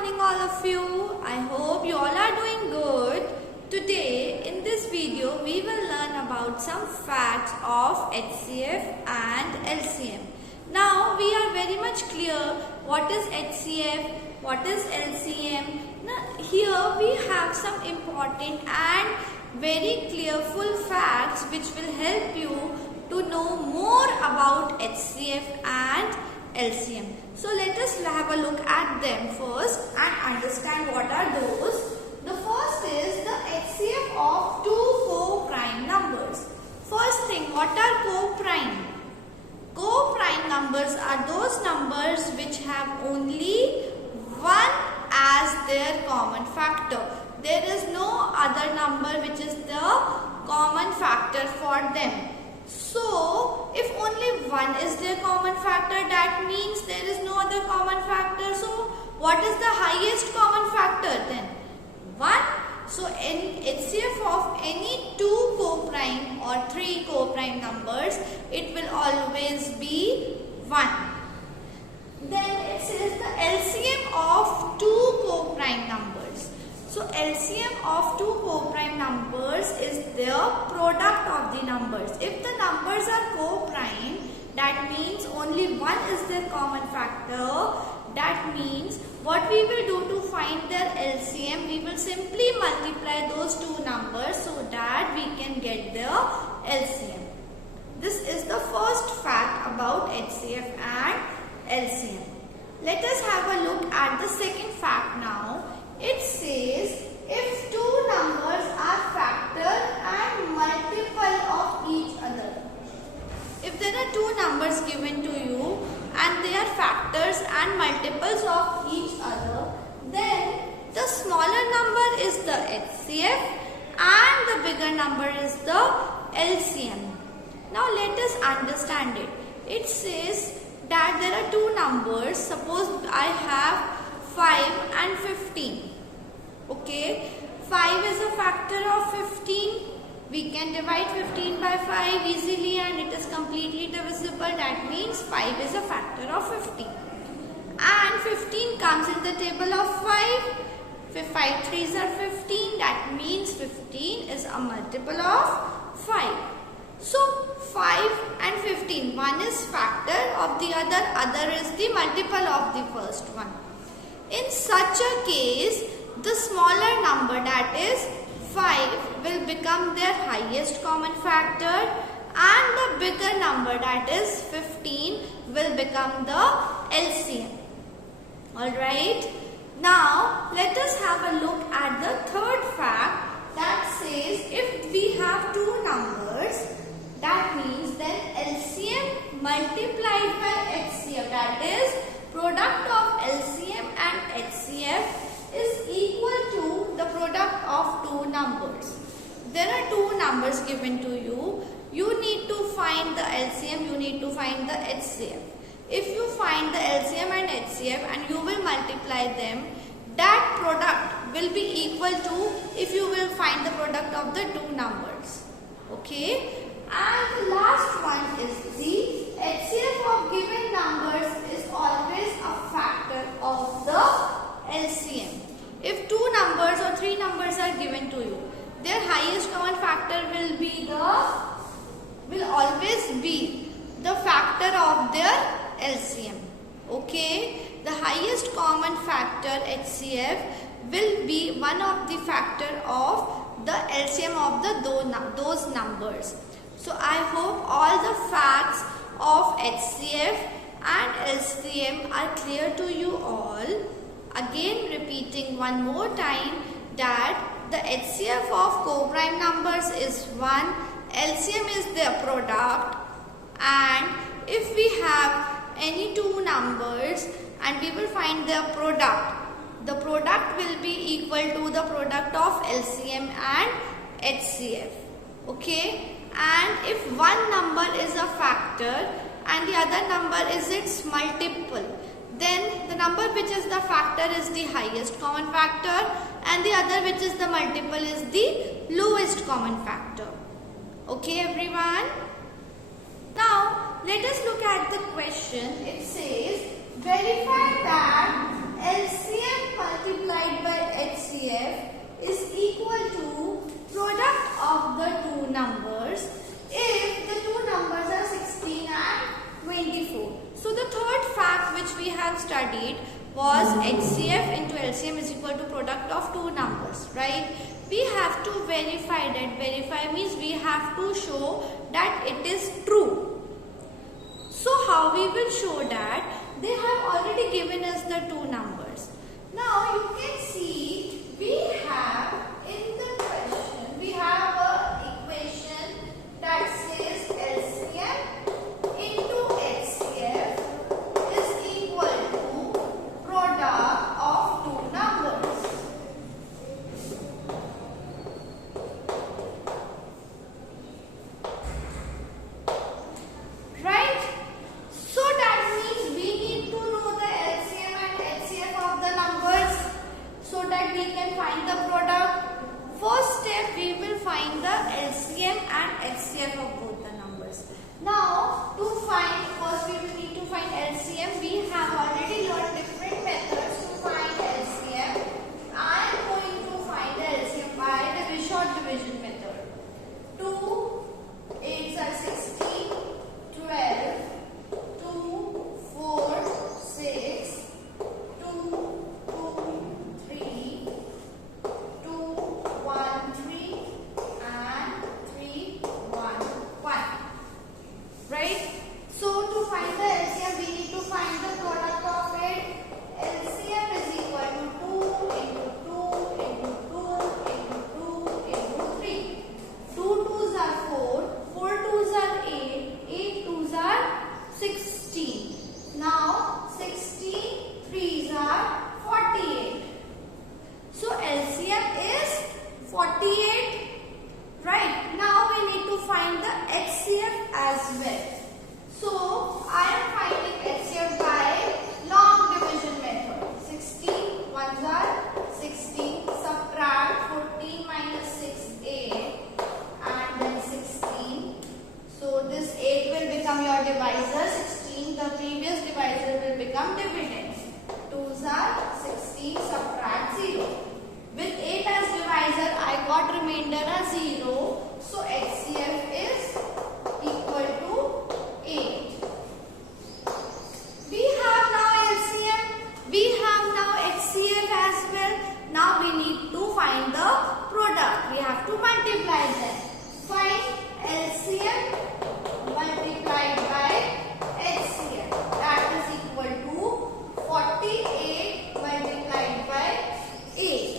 morning all of you. I hope you all are doing good. Today in this video we will learn about some facts of HCF and LCM. Now we are very much clear what is HCF, what is LCM. Now here we have some important and very clearful facts which will help you to know more about HCF and LCM. So let us have a look at them first and understand what are those. The first is the HCF of two co-prime numbers. First thing, what are co-prime? Co-prime numbers are those numbers which have only one as their common factor. There is no other number which is the common factor for them. So, if only one is their common factor, that means there is no other common factor. So, what is the highest common factor then? 1. So, in HCF of any two co-prime or three co-prime numbers, it will always be 1. Then it says the LCM of two co-prime numbers. So, LCM of two co-prime numbers is the product of the numbers. If the numbers are co-prime, that means only one is their common factor. That means what we will do to find their LCM, we will simply multiply those two numbers so that we can get their LCM. This is the first fact about HCF and LCM. Let us have a look at the second fact now. It says if two numbers are factor and multiple of each other. If there are two numbers given to you and they are factors and multiples of each other, then the smaller number is the HCF and the bigger number is the LCM. Now let us understand it. It says that there are two numbers. Suppose I have 5 and 15. Okay, 5 is a factor of 15. We can divide 15 by 5 easily and it is completely divisible. That means 5 is a factor of 15. And 15 comes in the table of 5. 5 3s are 15. That means 15 is a multiple of 5. So 5 and 15. One is factor of the other is the multiple of the first one. In such a case, the smaller number, that is 5, will become their highest common factor and the bigger number, that is 15, will become the LCM. Alright. Now, let us have a look at the third fact that says if we have two numbers, that means then LCM multiplied by HCF, that is product of LCM and HCF is equal to the product of two numbers. There are two numbers given to you. You need to find the LCM, you need to find the HCF. If you find the LCM and HCF and you will multiply them, that product will be equal to if you will find the product of the two numbers. Okay? And the last one is the HCF of given numbers is always a factor of the LCM. If two numbers or three numbers are given to you, their highest common factor will always be the factor of their LCM. Okay, the highest common factor HCF will be one of the factor of the LCM of those numbers. So I hope all the facts of HCF and LCM are clear to you all. Again repeating one more time that the HCF of co-prime numbers is 1, LCM is their product, and if we have any two numbers and we will find their product, the product will be equal to the product of LCM and HCF. Okay, and if one number is a factor and the other number is its multiple, then the number which is the factor is the highest common factor and the other which is the multiple is the lowest common factor. Okay everyone? Now let us look at the question. It says verify that LCM studied was HCF into LCM is equal to product of two numbers, right? We have to verify that. Verify means we have to show that it is true. So how we will show that? They have already given us the two numbers. Now you can see we have in the question, we have a equation that says LCM into HCF is equal to product of two numbers. Right? So that means we need to know the LCM and HCF of the numbers so that we can find the product. First step, we will find the LCM and HCF of both the numbers. Now, to find, first we will need to find LCM. We have already learned different methods to find LCM. I am going to find the LCM by the short division method. 2 8s are 16, 12, 2, 4, 6, 2, 2, 3, 2, 1, 3, and 3, 1, 1. Right? So to find the LCM, we need to find the product of it. LCM is equal to 2 into 2 into 2 into 2 into 3. 2 2s are 4, 4 2s are 8, 8 2s are 16. Now 16 3s are 48. So LCM is 48. Right. Now we need to find the HCF as well. So I am finding HCF by long division method. 16 1s are 16. Subtract 14 minus 6 8 and then 16. So this 8 will become your divisor. 16 the previous divisor will become dividend. 2s are 16. Subtract 0. With 8 as divisor, I got remainder as 0. So HCF is equal to 8. We have now LCM. We have now HCF as well. Now we need to find the product. We have to multiply them. Find LCM multiplied by HCF. That is equal to 48 multiplied by 8.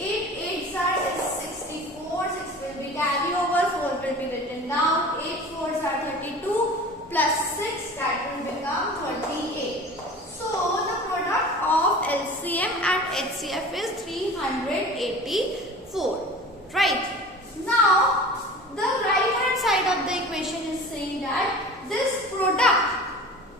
8 8s are 64. 6 will be carry over. 4 will be written down. 8 4s are 32 plus 6, that will become 38. So the product of LCM and HCF is 384. Right. Now the right hand side of the equation is saying that this product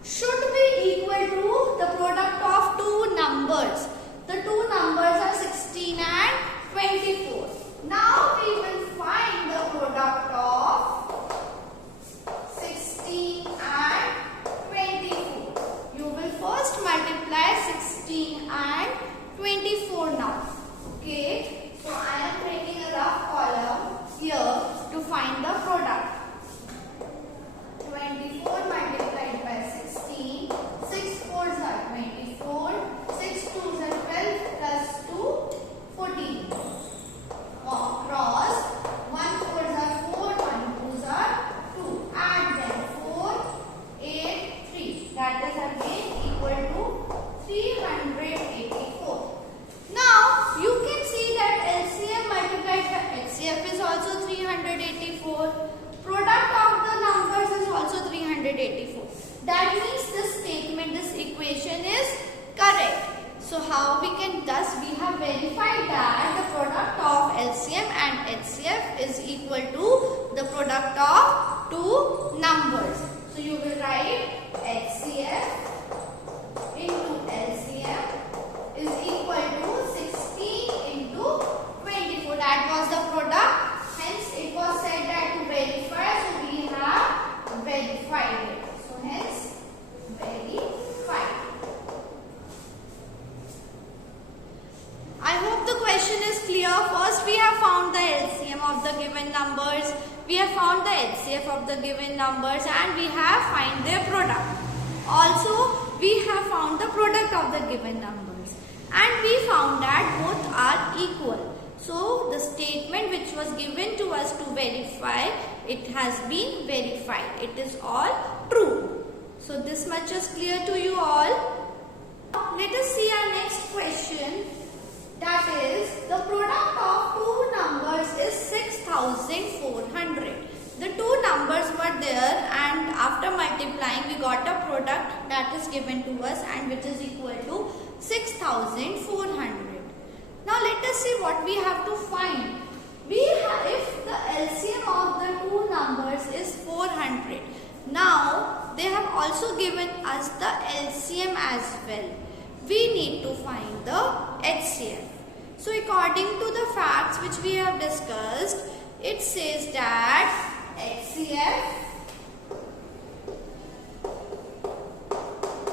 should be equal to the product of two numbers. The two numbers are 16 and 24. Now we will find the product of 16 and 24. You will first multiply 16 and 24 now. Okay. So I am making a rough column here to find the product. 24 multiplied by 16. 6 4s are 24. 6 2s are 12 plus 2, 14. Cross. 1 4s are 4. 1 2s are 2. Add them. 4, 8, 3. That is again equal to 384. Now you can see that LCM multiplied by HCF is also 384. Product of the numbers is also 384. That means this statement, this equation is correct. So how we can, thus we have verified that the product of LCM and HCF is equal to the product of two numbers. So you will write HCF into LCM is equal to 16 into 24. That was the product. Hence it was said that to verify. So we have verified it. So hence verified. I hope the question is clear. First we have found the LCM of the given numbers. We have found the HCF of the given numbers and we have find their product. Also we have found the product of the given numbers and we found that both are equal. So the statement which was given to us to verify, it has been verified. It is all true. So this much is clear to you all. Let us see our next question. That is, the product of two numbers is 6,400. The two numbers were there and after multiplying we got a product that is given to us and which is equal to 6,400. Now let us see what we have to find. If the LCM of the two numbers is 400. Now they have also given us the LCM as well. We need to find the HCF. So according to the facts which we have discussed, it says that HCF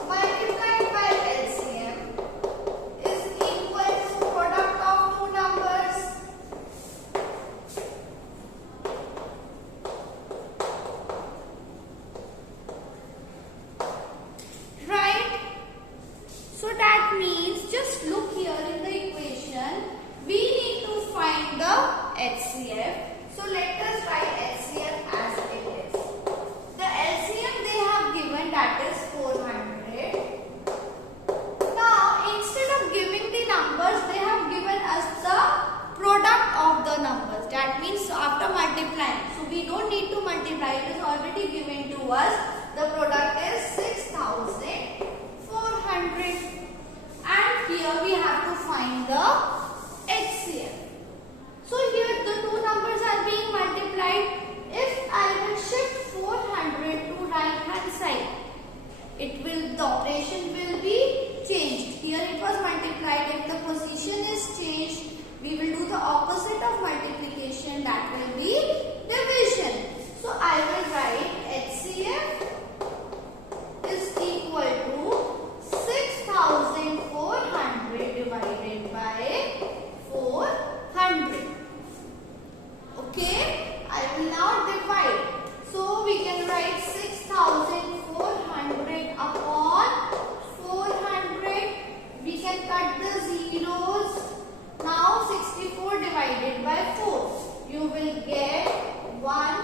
multiplied by LCM is equal to product of two numbers. Right? So that means, just look here in the equation, we need to find the HCF. So let us write HCF as it is. The LCM they have given, that is 400. Now instead of giving the numbers, they have given us the product of the numbers. That means after multiplying, so we don't need to multiply, it is already given to us. The product is 6,400 and here we have to find the HCF. So here the two numbers are being multiplied. If I will shift 400 to right hand side, the operation will be changed. Here it was multiplied. If the position is changed, we will do the opposite of multiplication, that will be division. So I will write HCF is equal to 6,400 divided by 400. Okay, I will now divide. So we can write 6,400 upon 400. We can cut the zeros. Now 64 divided by 4. You will get 1.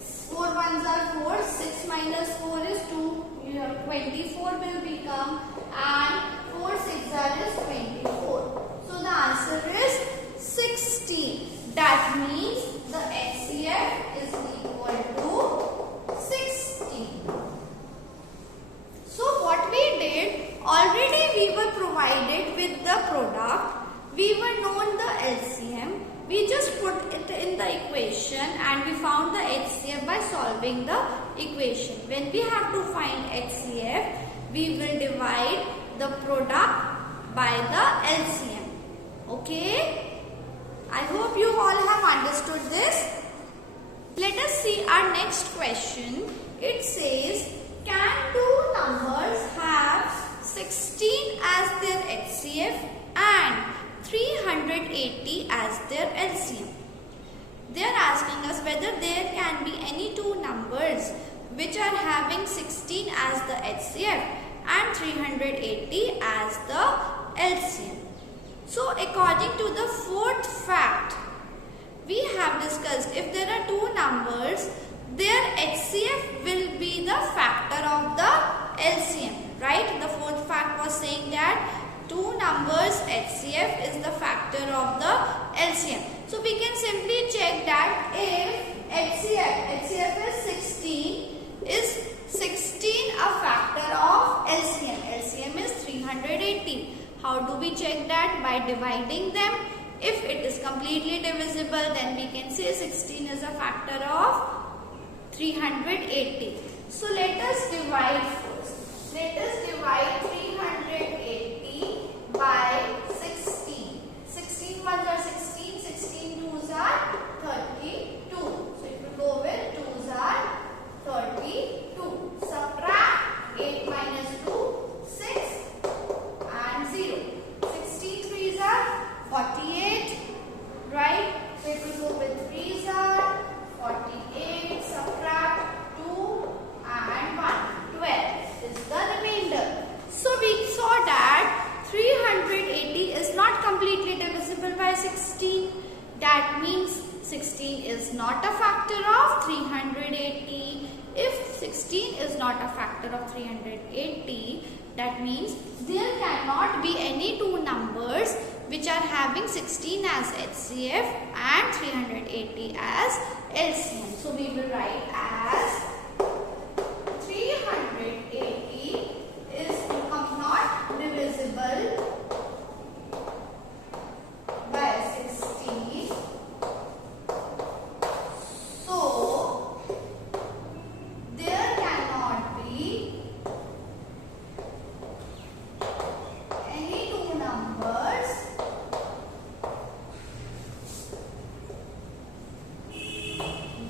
4 ones are 4. 6 minus 4 is 2. You have 24 will become, and 4 6 is 24. So the answer is 16. That means the HCF is equal to 16. So what we did, already we were provided with the product. We were known the LCM. We just put it in the equation and we found the HCF by solving the equation. When we have to find HCF, we will divide the product by the LCM. Okay? I hope you all have understood this. Let us see our next question. It says, can two numbers have 16 as their HCF and 380 as their LCM? They are asking us whether there can be any two numbers which are having 16 as the HCF and 380 as the LCM. So according to the fourth fact, we have discussed if there are two numbers, their HCF will be the factor of the LCM, right? The fourth fact was saying that two numbers HCF is the factor of the LCM. So we can simply check that if HCF is 16, is 16 a factor of LCM? LCM is 380. How do we check that? By dividing them. If it is completely divisible, then we can say 16 is a factor of 380. So let us divide first. Let us divide 380 by 16. 16 ones are 16, 16 twos are 32. So it will go with 2s are 32. Subtract 8 minus 2, 6 and 0. 16 threes are 48, right? So it will go with 3s are 48, subtract 2 and 1, 12 is the remainder. 16. That means 16 is not a factor of 380. If 16 is not a factor of 380, that means there cannot be any two numbers which are having 16 as HCF and 380 as LCM. So we will write as 380 is not divisible by 16. So there cannot be any two numbers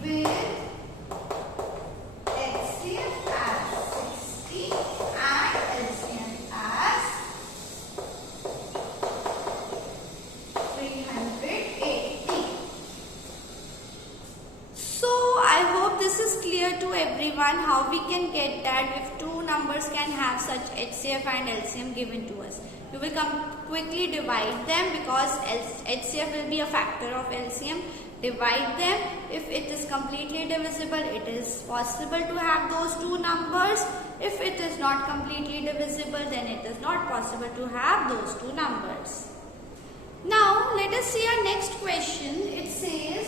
with HCF as 60 and LCM as 380. So I hope this is clear to everyone how we can get that if two numbers can have such HCF and LCM given to us. We will quickly divide them because HCF will be a factor of LCM. Divide them. If it is completely divisible, it is possible to have those two numbers. If it is not completely divisible, then it is not possible to have those two numbers. Now let us see our next question. It says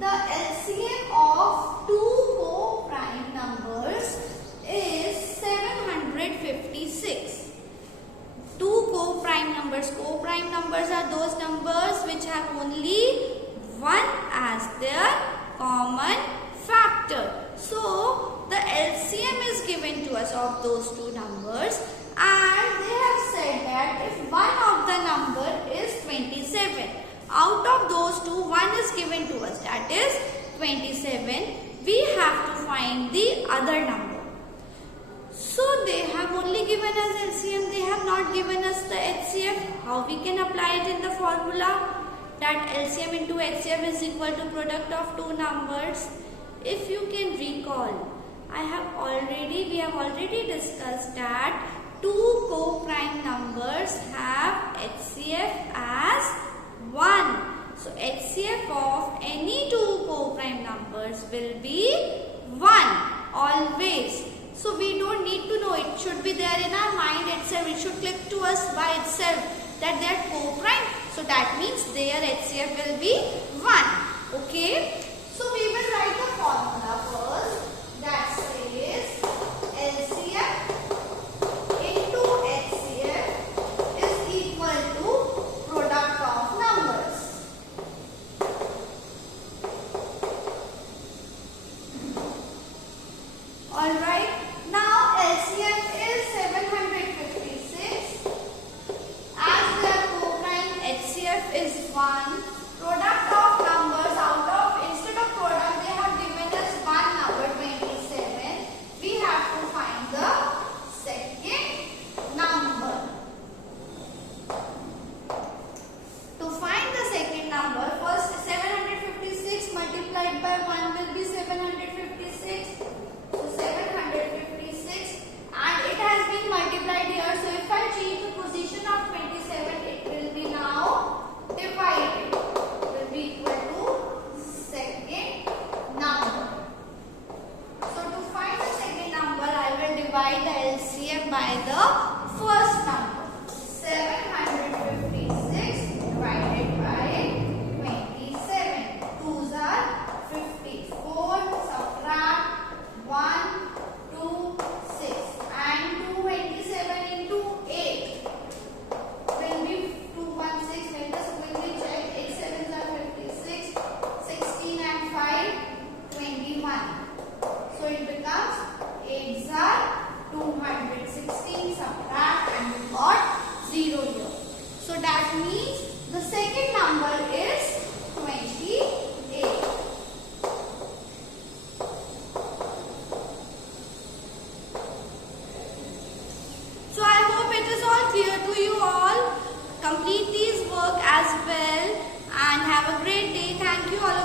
the LCM of two co-prime numbers is 756. Two co-prime numbers. Co-prime numbers are those numbers which have only one as their common factor. So the LCM is given to us of those two numbers, and they have said that if one of the number is 27, out of those two, one is given to us, that is 27. We have to find the other number. So they have only given us LCM, they have not given us the HCF. How we can apply it in the formula? That LCM into HCF is equal to product of two numbers. If you can recall, we have already discussed that two co-prime numbers have HCF as 1. So HCF of any two co-prime numbers will be 1 always. So we don't need to know, it should be there in our mind itself. It should click to us by itself that they are co-prime. So that means their HCF will be 1. Okay. So we will write the formula first. That says LCM into HCF is equal to product of numbers. Alright. Now LCM is 756. As their co-prime, HCF is 1. Product of numbers, instead of product they have given us one number 27. We have to find the second number. To find the second number, first 756 multiplied by 1 will be 756. So 756, and it has been multiplied here. So if I change the position of 27, it will be now divided. It will be equal to second number. So to find the second number, I will divide the LCM by the first number. 756 divided by 27. 2s are 54. Subtract 1, 2, 6, and 227 into 8 will be 216. Let us quickly check. 8 7s are 56, 16 and 5, 21. So it becomes 8s are 216. Subtract and we got 0 here. So that means the second number is 28. So I hope it is all clear to you all. Complete these work as well and have a great day. Thank you all.